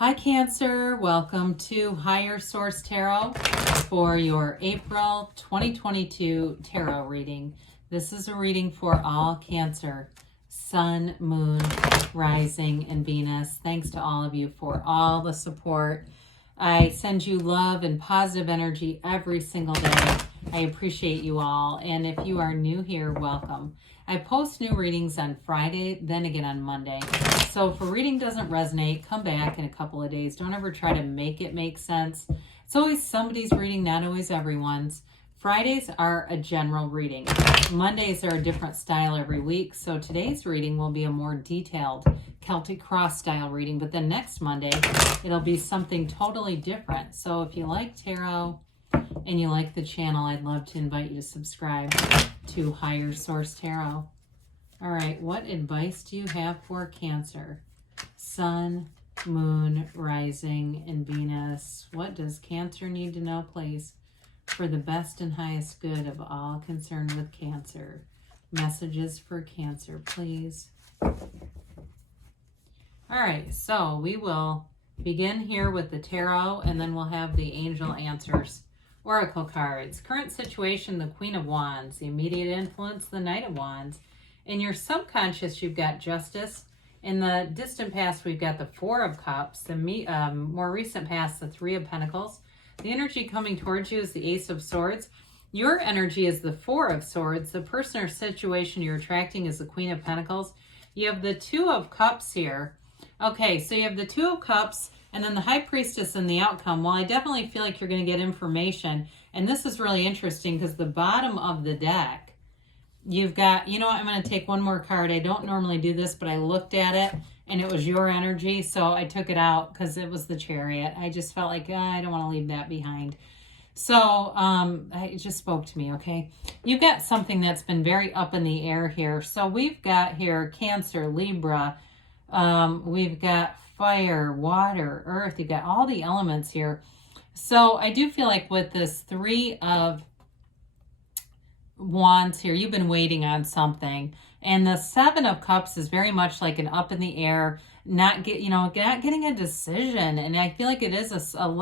Hi Cancer, welcome to Higher Source Tarot for your April 2022 tarot reading. This is a reading for all Cancer, Sun, Moon, Rising, and Venus. Thanks to all of you for all the support. I send you love and positive energy every single day. I appreciate you all. And if you are new here, welcome. I post new readings on Friday, then again on Monday. So if a reading doesn't resonate, come back in a couple of days. Don't ever try to make it make sense. It's always somebody's reading, not always everyone's. Fridays are a general reading. Mondays are a different style every week. So today's reading will be a more detailed Celtic Cross style reading. But then next Monday, it'll be something totally different. So if you like tarot and you like the channel, I'd love to invite you to subscribe to Higher Source Tarot. All right, what advice do you have for Cancer? Sun, Moon, Rising, and Venus. What does Cancer need to know, please, for the best and highest good of all concerned with Cancer? Messages for Cancer, please. All right, so we will begin here with the tarot, and then we'll have the angel answers. Oracle cards. Current situation, the Queen of Wands. The immediate influence, the Knight of Wands. In your subconscious, you've got Justice. In the distant past, we've got the Four of Cups. The more recent past, the Three of Pentacles. The energy coming towards you is the Ace of Swords. Your energy is the Four of Swords. The person or situation you're attracting is the Queen of Pentacles. You have the Two of Cups here. Okay, so you have the Two of Cups and then the High Priestess and the outcome. Well, I definitely feel like you're going to get information. And this is really interesting because the bottom of the deck, you've got, you know what, I'm going to take one more card. I don't normally do this, but I looked at it and it was your energy. So I took it out because it was the Chariot. I just felt like, I don't want to leave that behind. So it just spoke to me, okay? You've got something that's been very up in the air here. So we've got here Cancer, Libra. We've got fire, water, earth. You've got all the elements here. So I do feel like with this Three of Wands here, you've been waiting on something. And the Seven of Cups is very much like an up in the air, not getting a decision. And I feel like it is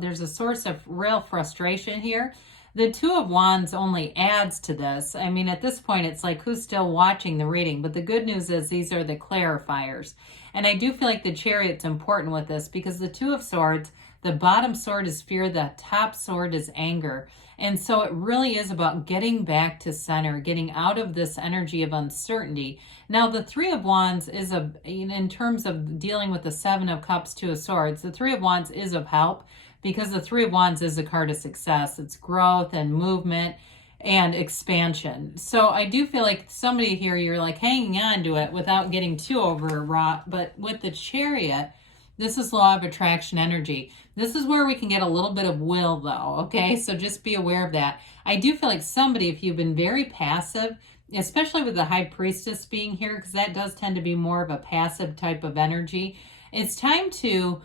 there's a source of real frustration here. The Two of Wands only adds to this. I mean, at this point, it's like, who's still watching the reading? But the good news is these are the clarifiers. And I do feel like the Chariot's important with this because the Two of Swords, the bottom sword is fear, the top sword is anger. And so it really is about getting back to center, getting out of this energy of uncertainty. Now, the Three of Wands is in terms of dealing with the Seven of Cups, Two of Swords, the Three of Wands is of help because the Three of Wands is a card of success. It's growth and movement and expansion. So I do feel like somebody here, you're like hanging on to it without getting too overwrought. But with the Chariot, this is law of attraction energy. This is where we can get a little bit of will though, okay? So just be aware of that. I do feel like somebody, if you've been very passive, especially with the High Priestess being here, because that does tend to be more of a passive type of energy, it's time to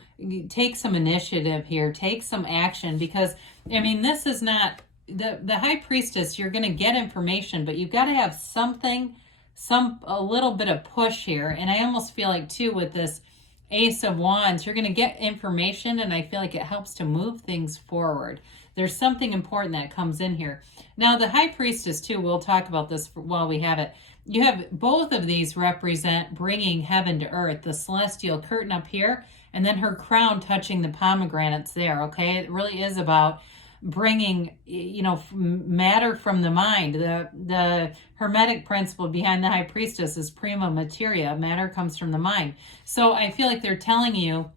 take some initiative here, take some action, because, I mean, this is not, the High Priestess, you're going to get information, but you've got to have something, a little bit of push here. And I almost feel like, too, with this Ace of Wands, you're going to get information, and I feel like it helps to move things forward. There's something important that comes in here. Now, the High Priestess, too, we'll talk about this while we have it. You have both of these represent bringing heaven to earth, the celestial curtain up here, and then her crown touching the pomegranates there, okay? It really is about bringing, matter from the mind. The Hermetic principle behind the High Priestess is prima materia. Matter comes from the mind. So I feel like they're telling you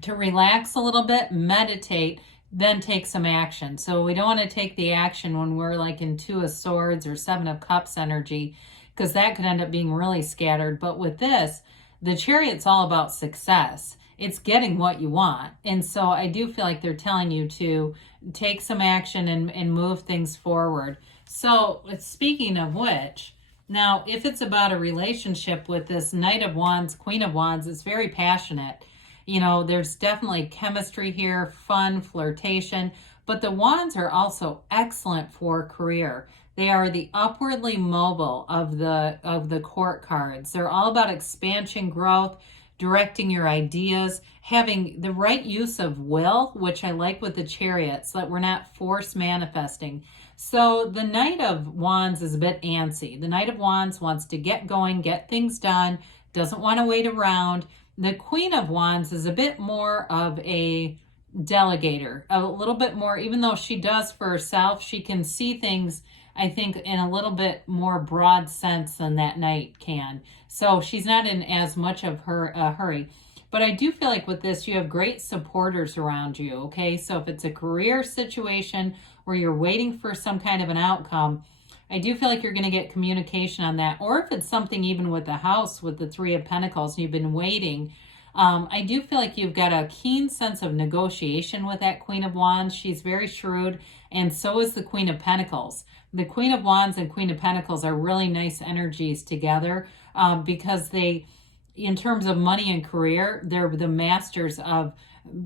to relax a little bit, meditate, then take some action. So we don't want to take the action when we're like in Two of Swords or Seven of Cups energy, because that could end up being really scattered. But with this, the Chariot's all about success. It's getting what you want. And so I do feel like they're telling you to take some action and move things forward. So speaking of which, now if it's about a relationship with this Knight of Wands, Queen of Wands, it's very passionate. There's definitely chemistry here, fun, flirtation, but the Wands are also excellent for career. They are the upwardly mobile of the court cards. They're all about expansion, growth, directing your ideas, having the right use of will, which I like with the Chariot, so that we're not force manifesting. So the Knight of Wands is a bit antsy. The Knight of Wands wants to get going, get things done, doesn't want to wait around. The Queen of Wands is a bit more of a delegator, a little bit more, even though she does for herself, she can see things, I think, in a little bit more broad sense than that Knight can. So she's not in as much of a hurry. But I do feel like with this, you have great supporters around you, okay? So if it's a career situation where you're waiting for some kind of an outcome, I do feel like you're going to get communication on that. Or if it's something even with the house, with the Three of Pentacles, and you've been waiting, I do feel like you've got a keen sense of negotiation with that Queen of Wands. She's very shrewd, and so is the Queen of Pentacles. The Queen of Wands and Queen of Pentacles are really nice energies together because they, in terms of money and career, they're the masters of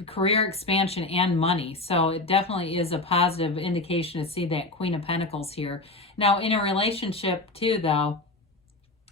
career expansion and money. So it definitely is a positive indication to see that Queen of Pentacles here. Now, in a relationship too, though,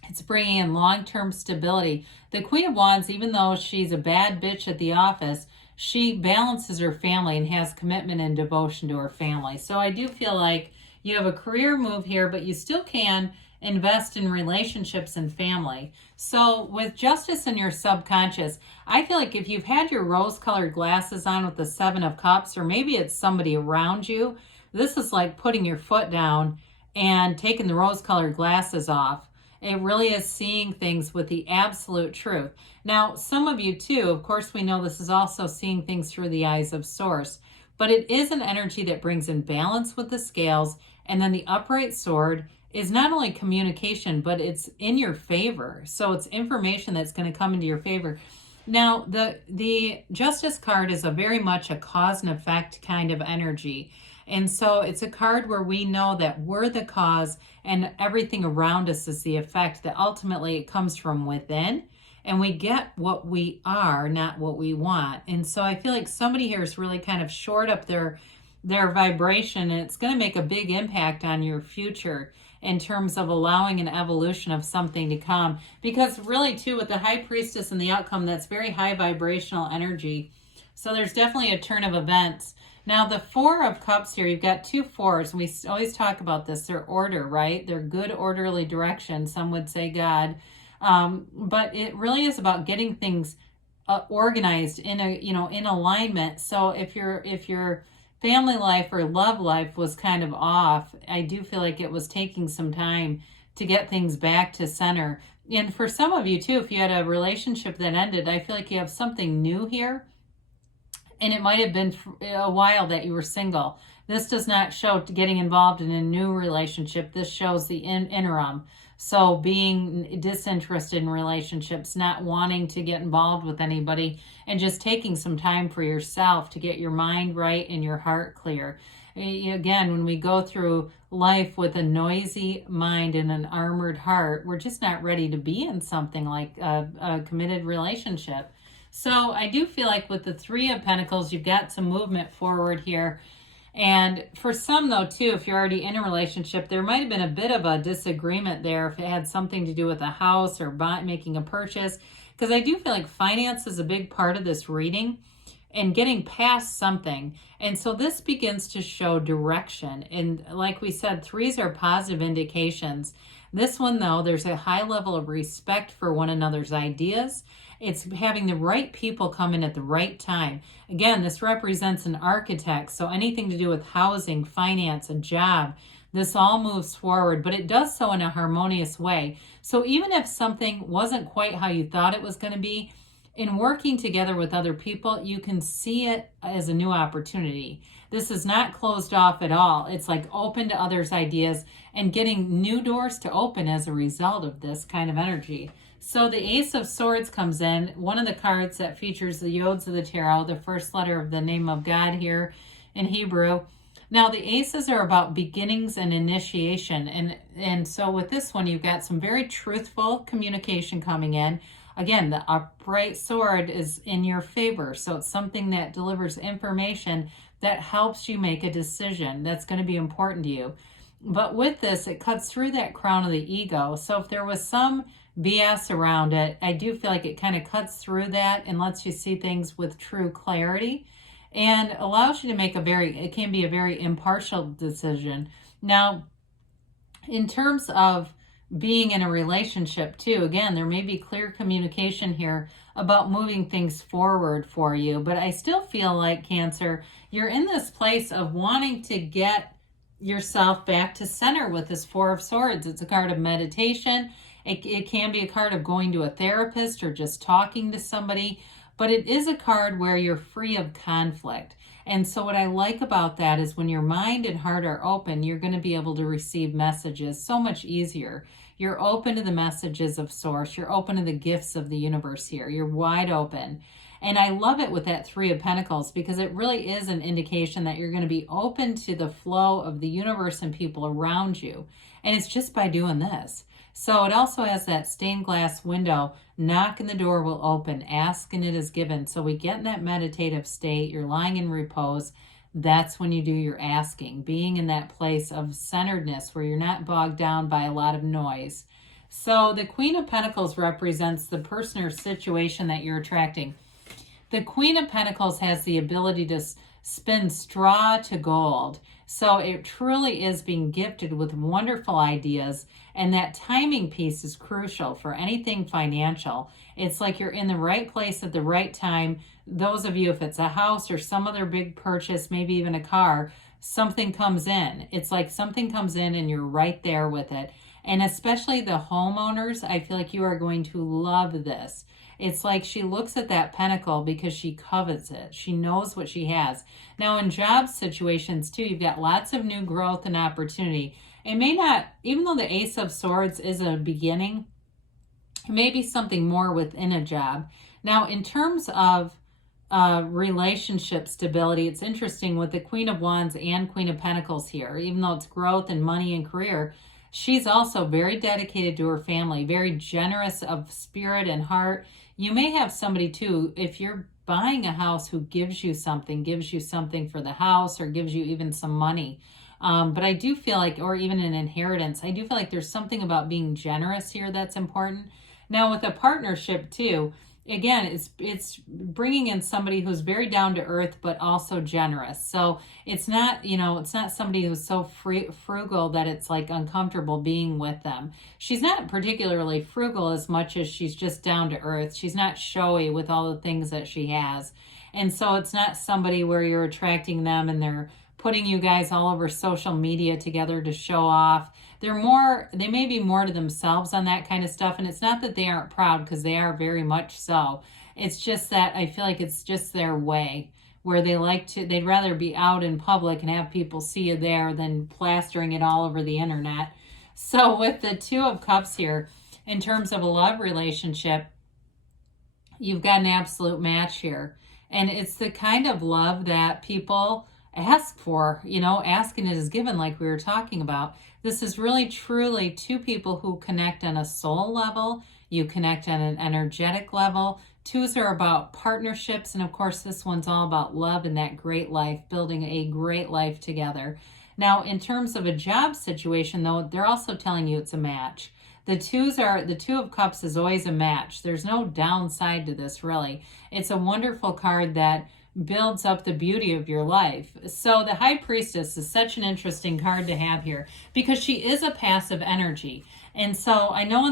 it's bringing in long-term stability. The Queen of Wands, even though she's a bad bitch at the office, she balances her family and has commitment and devotion to her family. So I do feel like you have a career move here, but you still can invest in relationships and family. So with Justice in your subconscious, I feel like if you've had your rose-colored glasses on with the Seven of Cups, or maybe it's somebody around you, this is like putting your foot down and taking the rose-colored glasses off. It really is seeing things with the absolute truth. Now, some of you too, of course, we know this is also seeing things through the eyes of Source, but it is an energy that brings in balance with the scales. And then the upright sword is not only communication, but it's in your favor. So it's information that's going to come into your favor. Now, the Justice card is a very much a cause and effect kind of energy. And so it's a card where we know that we're the cause and everything around us is the effect, that ultimately it comes from within and we get what we are, not what we want. And so I feel like somebody here is really kind of shored up their vibration, and it's going to make a big impact on your future in terms of allowing an evolution of something to come. Because really too, with the High Priestess and the outcome, that's very high vibrational energy. So there's definitely a turn of events. Now, the Four of Cups here, you've got two fours, and we always talk about this. They're order, right? They're good, orderly direction. Some would say God. But it really is about getting things organized in in alignment. So if your family life or love life was kind of off, I do feel like it was taking some time to get things back to center. And for some of you too, if you had a relationship that ended, I feel like you have something new here. And it might have been a while that you were single. This does not show getting involved in a new relationship. This shows the interim. So being disinterested in relationships, not wanting to get involved with anybody, and just taking some time for yourself to get your mind right and your heart clear. Again, when we go through life with a noisy mind and an armored heart, we're just not ready to be in something like a committed relationship. So I do feel like with the Three of Pentacles, you've got some movement forward here. And for some though too, if you're already in a relationship, there might have been a bit of a disagreement there if it had something to do with a house or making a purchase. Because I do feel like finance is a big part of this reading and getting past something. And so this begins to show direction. And like we said, threes are positive indications. This one though, there's a high level of respect for one another's ideas. It's having the right people come in at the right time. Again, this represents an architect, so anything to do with housing, finance, a job, this all moves forward, but it does so in a harmonious way. So even if something wasn't quite how you thought it was going to be, in working together with other people, you can see it as a new opportunity. This is not closed off at all. It's like open to others' ideas and getting new doors to open as a result of this kind of energy. So the Ace of Swords comes in, one of the cards that features the Yods of the Tarot, the first letter of the name of God here in Hebrew. Now the aces are about beginnings and initiation. And so with this one, you've got some very truthful communication coming in. Again, the upright sword is in your favor. So it's something that delivers information that helps you make a decision that's going to be important to you. But with this, it cuts through that crown of the ego. So if there was some BS around it. I do feel like it kind of cuts through that and lets you see things with true clarity and allows you to make it can be a very impartial decision. Now, in terms of being in a relationship too, again, there may be clear communication here about moving things forward for you, but I still feel like, Cancer, you're in this place of wanting to get yourself back to center with this Four of Swords. It's a card of meditation. It can be a card of going to a therapist or just talking to somebody, but it is a card where you're free of conflict. And so what I like about that is when your mind and heart are open, you're going to be able to receive messages so much easier. You're open to the messages of Source. You're open to the gifts of the universe here. You're wide open. And I love it with that Three of Pentacles because it really is an indication that you're going to be open to the flow of the universe and people around you. And it's just by doing this. So it also has that stained glass window. Knock and the door will open. Ask and it is given. So we get in that meditative state. You're lying in repose. That's when you do your asking. Being in that place of centeredness where you're not bogged down by a lot of noise. So the Queen of Pentacles represents the person or situation that you're attracting. The Queen of Pentacles has the ability to spin straw to gold. So it truly is being gifted with wonderful ideas. And that timing piece is crucial for anything financial. It's like you're in the right place at the right time. Those of you, if it's a house or some other big purchase, maybe even a car, something comes in. It's like something comes in and you're right there with it. And especially the homeowners, I feel like you are going to love this. It's like she looks at that pentacle because she covets it. She knows what she has. Now in job situations too, you've got lots of new growth and opportunity. It may not, even though the Ace of Swords is a beginning, it may be something more within a job. Now in terms of relationship stability, it's interesting with the Queen of Wands and Queen of Pentacles here, even though it's growth and money and career, she's also very dedicated to her family, very generous of spirit and heart. You may have somebody too, if you're buying a house, who gives you something for the house or gives you even some money. But I do feel like, or even an inheritance, I do feel like there's something about being generous here that's important. Now with a partnership too, again, it's bringing in somebody who's very down to earth, but also generous. So it's not, it's not somebody who's so frugal that it's like uncomfortable being with them. She's not particularly frugal as much as she's just down to earth. She's not showy with all the things that she has. And so it's not somebody where you're attracting them and they're putting you guys all over social media together to show off. They may be more to themselves on that kind of stuff. And it's not that they aren't proud, because they are very much so. It's just that I feel like it's just their way, where they'd rather be out in public and have people see you there than plastering it all over the internet. So with the Two of Cups here, in terms of a love relationship, you've got an absolute match here. And it's the kind of love that people ask for, asking it is given, like we were talking about. This is really truly two people who connect on a soul level. You connect on an energetic level. Twos are about partnerships. And of course, this one's all about love and that great life, building a great life together. Now, in terms of a job situation, though, they're also telling you it's a match. The Two of Cups is always a match. There's no downside to this, really. It's a wonderful card that builds up the beauty of your life. So the High Priestess is such an interesting card to have here because she is a passive energy. And so I know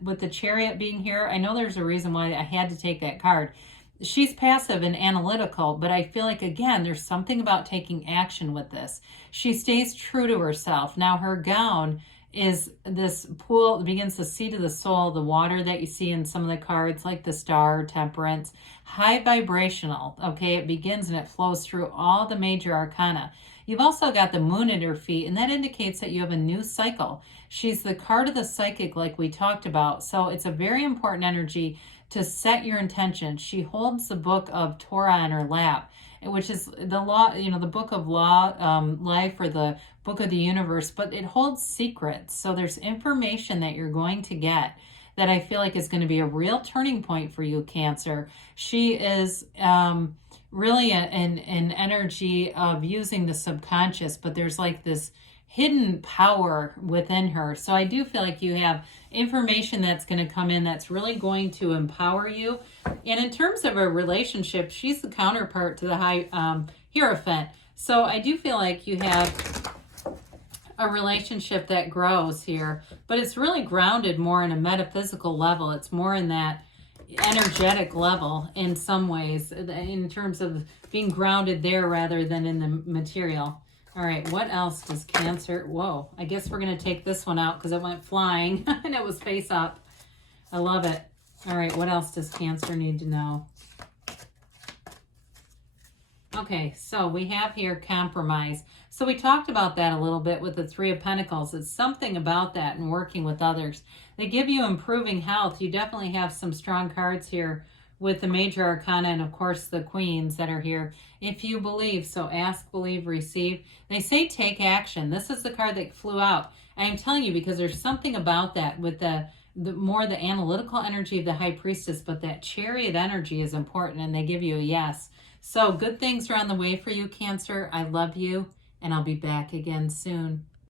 with the Chariot being here, I know there's a reason why I had to take that card. She's passive and analytical, but I feel like, again, there's something about taking action with this. She stays true to herself. Now her gown is this pool that begins to see to the soul, the water that you see in some of the cards, like the Star, Temperance, high vibrational, okay? It begins and it flows through all the major arcana. You've also got the Moon at her feet, and that indicates that you have a new cycle. She's the card of the psychic, like we talked about. So it's a very important energy to set your intention. She holds the book of Torah in her lap, which is the law, the book of life, or the book of the universe, but it holds secrets. So there's information that you're going to get that I feel like is going to be a real turning point for you, Cancer. She is really an energy of using the subconscious, but there's like this hidden power within her. So I do feel like you have information that's going to come in that's really going to empower you. And in terms of a relationship, she's the counterpart to the high Hierophant. So I do feel like you have a relationship that grows here, but it's really grounded more in a metaphysical level. It's more in that energetic level in some ways, in terms of being grounded there rather than in the material. All right, what else does Cancer? Whoa, I guess we're going to take this one out because it went flying and it was face up. I love it. All right, what else does Cancer need to know? Okay, so we have here compromise. So we talked about that a little bit with the Three of Pentacles. It's something about that and working with others. They give you improving health. You definitely have some strong cards here with the Major Arcana and, of course, the Queens that are here. If you believe, so ask, believe, receive. They say take action. This is the card that flew out. I am telling you because there's something about that with the more the analytical energy of the High Priestess, but that Chariot energy is important, and they give you a yes. So good things are on the way for you, Cancer. I love you, and I'll be back again soon.